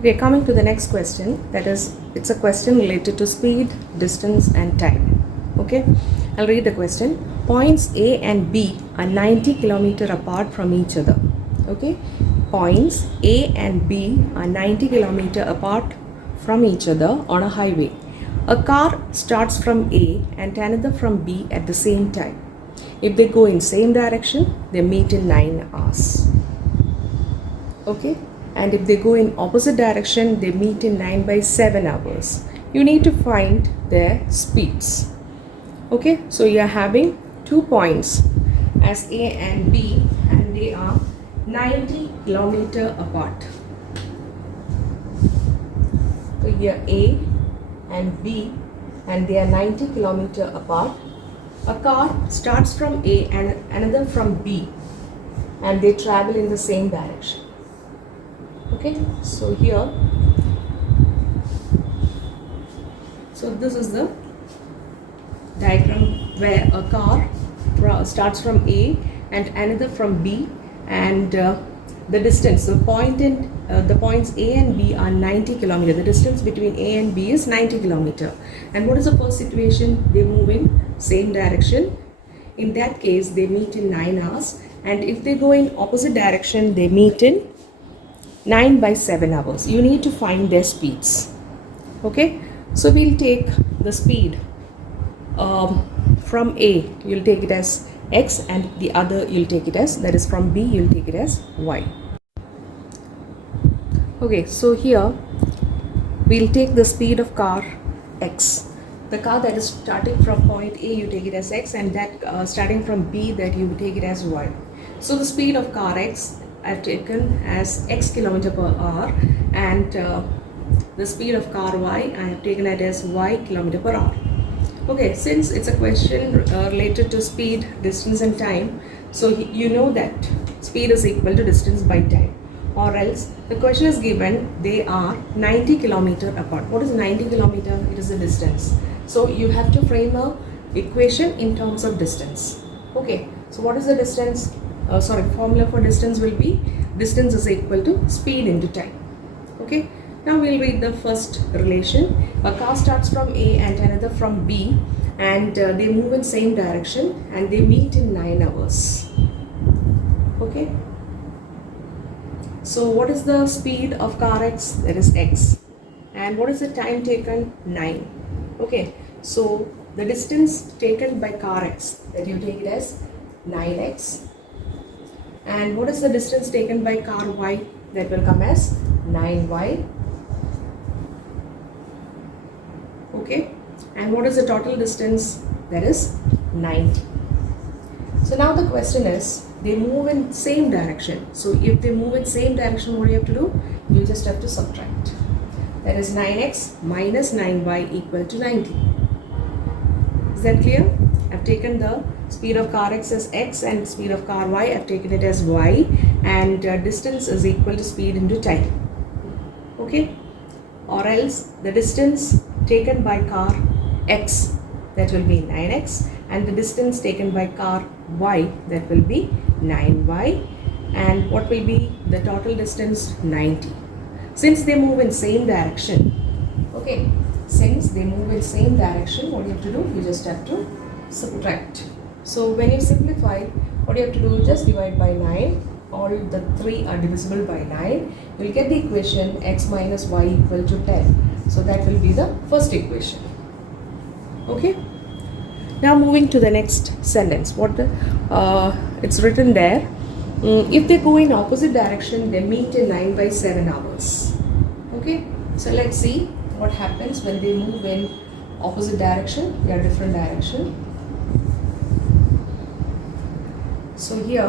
Okay, coming to the next question, that is, it's a question related to speed, distance, and time. Okay, I'll read the question. Points A and B are 90 km apart from each other. Okay, points A and B are 90 km apart from each other on a highway. A car starts from A and another from B at the same time. If they go in same direction, they meet in 9 hours. Okay, and if they go in opposite direction, they meet in 9 by 7 hours. You need to find their speeds. Okay, so you are having 2 points as A and B, and they are 90 km apart. So here A and B, and they are 90 km apart. A car starts from A and another from B, and they travel in the same direction. Okay, so here, so this is the diagram where a car starts from A and another from B, and the distance, the points A and B are 90 km. The distance between A and B is 90 km. And what is the first situation? They move in same direction. In that case, they meet in 9 hours. And if they go in opposite direction, they meet in 9 by 7 hours. You need to find their speeds. Okay, so we'll take the speed from A, you'll take it as x, and the other you'll take it as, that is from B, you'll take it as y. Okay, so here we'll take the speed of car x. The car that is starting from point A, you take it as x, and that starting from B, that you take it as y. So the speed of car x I've taken as x km per hour, and the speed of car y I have taken it as y km per hour. Okay, since it's a question related to speed, distance, and time, so you know that speed is equal to distance by time, or else the question is given they are 90 km apart. What is 90 km? It is a distance. So you have to frame a equation in terms of distance. Okay, so what is the distance? Formula for distance will be distance is equal to speed into time. Okay, now we'll read the first relation. A car starts from A and another from B, and they move in same direction, and they meet in 9 hours. Okay, so what is the speed of car x? That is x. And what is the time taken? 9. Okay, so the distance taken by car x, that you take it as 9x. And what is the distance taken by car y? That will come as 9y. Okay, and what is the total distance? That is 90. So now the question is, they move in same direction. So if they move in same direction, what do you have to do? You just have to subtract. That is 9x minus 9y equal to 90. Is that clear? I've taken the speed of car x as x, and speed of car y, I've taken it as y, and distance is equal to speed into time. Okay, or else the distance taken by car x, that will be 9x, and the distance taken by car y, that will be 9y, and what will be the total distance? 90. Since they move in same direction, okay, since they move in same direction, what you have to do? You just have to subtract. So when you simplify, what you have to do? Just divide by 9. All the 3 are divisible by 9. You will get the equation x minus y equal to 10. So that will be the first equation. Okay. Now moving to the next sentence. It's written there. If they go in opposite direction, they meet in 9 by 7 hours. Okay. So let's see what happens when they move in opposite direction. They are different direction. So here,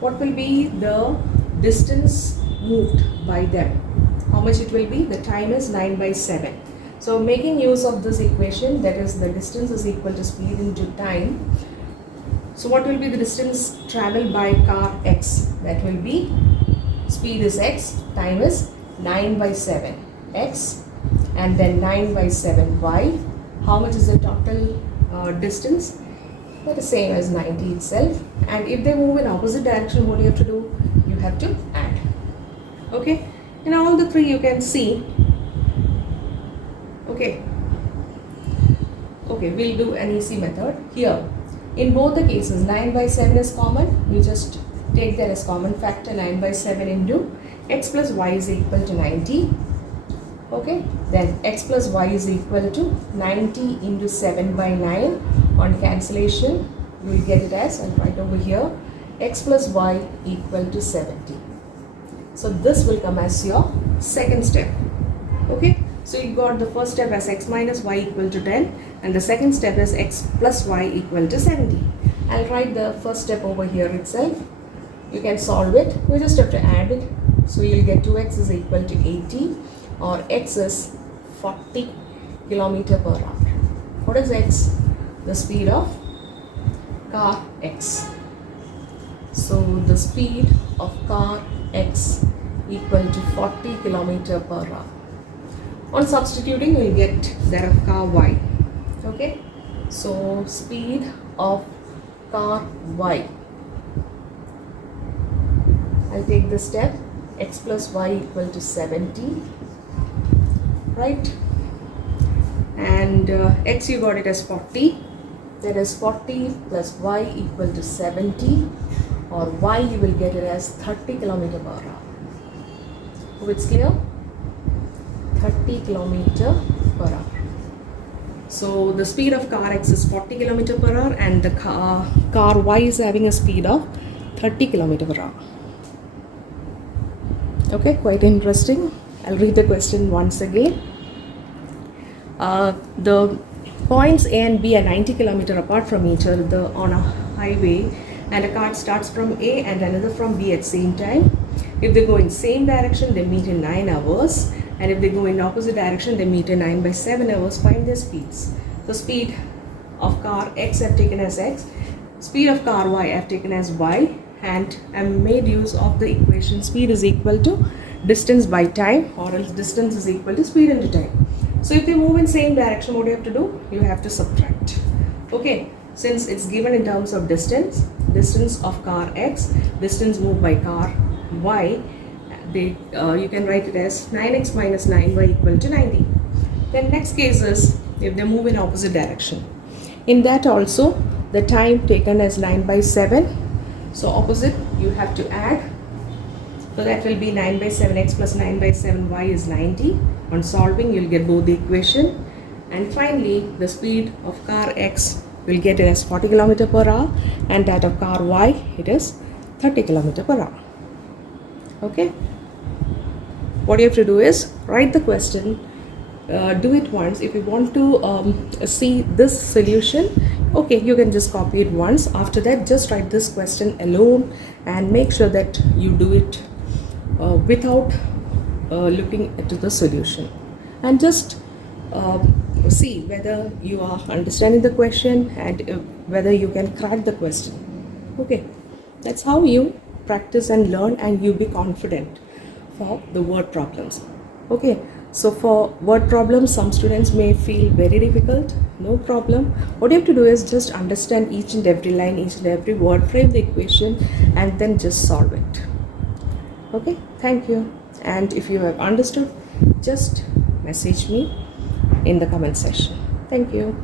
what will be the distance moved by them? How much it will be? The time is 9 by 7. So making use of this equation, that is the distance is equal to speed into time. So what will be the distance traveled by car x? That will be, speed is x, time is 9 by 7 x, and then 9 by 7 y. How much is the total distance? That is same as 90 itself. And if they move in opposite direction, what do you have to do? You have to add. Okay, In all the three you can see, okay, we'll do an easy method here. In both the cases 9 by 7 is common, we just take that as common factor. 9 by 7 into x plus y is equal to 90. Okay, then x plus y is equal to 90 into 7 by 9. On cancellation, you will get it as, I'll write over here, x plus y equal to 70. So this will come as your second step. Okay, so you got the first step as x minus y equal to 10, and the second step is x plus y equal to 70. I'll write the first step over here itself. You can solve it. We just have to add it. So you'll get 2x is equal to 80, or x is 40 kilometer per hour. What is x? The speed of car x. So the speed of car x equal to 40 kilometer per hour. On substituting, we'll get that of car y. Okay, so speed of car y. I'll take the step x plus y equal to 70, right? And x you got it as 40. That is 40 plus y equal to 70, or y you will get it as 30 kilometer per hour. Hope it's clear? 30 kilometer per hour. So the speed of car x is 40 kilometer per hour, and the car y is having a speed of 30 kilometer per hour. Okay, quite interesting. I'll read the question once again. The points A and B are 90 kilometer apart from each other on a highway, and a car starts from A and another from B at same time. If they go in same direction, they meet in 9 hours, and if they go in opposite direction, they meet in 9 by 7 hours. Find their speeds. The speed of car x I have taken as x, speed of car y I have taken as y, and I made use of the equation speed is equal to distance by time, or else distance is equal to speed into time. So if they move in same direction, what do you have to do? You have to subtract. Okay, since it's given in terms of distance of car x, distance moved by car y, you can write it as 9x minus 9y equal to 90. Then next case is if they move in opposite direction. In that also, the time taken as 9 by 7. So opposite you have to add. So that will be 9 by 7x plus 9 by 7y is 90. On solving, you'll get both the equation. And finally, the speed of car x will get it as 40 km per hour, and that of car y, it is 30 km per hour. Okay. What you have to do is write the question, do it once. If you want to see this solution, okay, you can just copy it once. After that, just write this question alone and make sure that you do it without looking into the solution, and just see whether you are understanding the question and whether you can crack the question. Okay, that's how you practice and learn, and you be confident for the word problems. Okay, so for word problems, some students may feel very difficult. No problem. What you have to do is just understand each and every line, each and every word, frame the equation, and then just solve it. Okay, thank you. And if you have understood, just message me in the comment section. Thank you.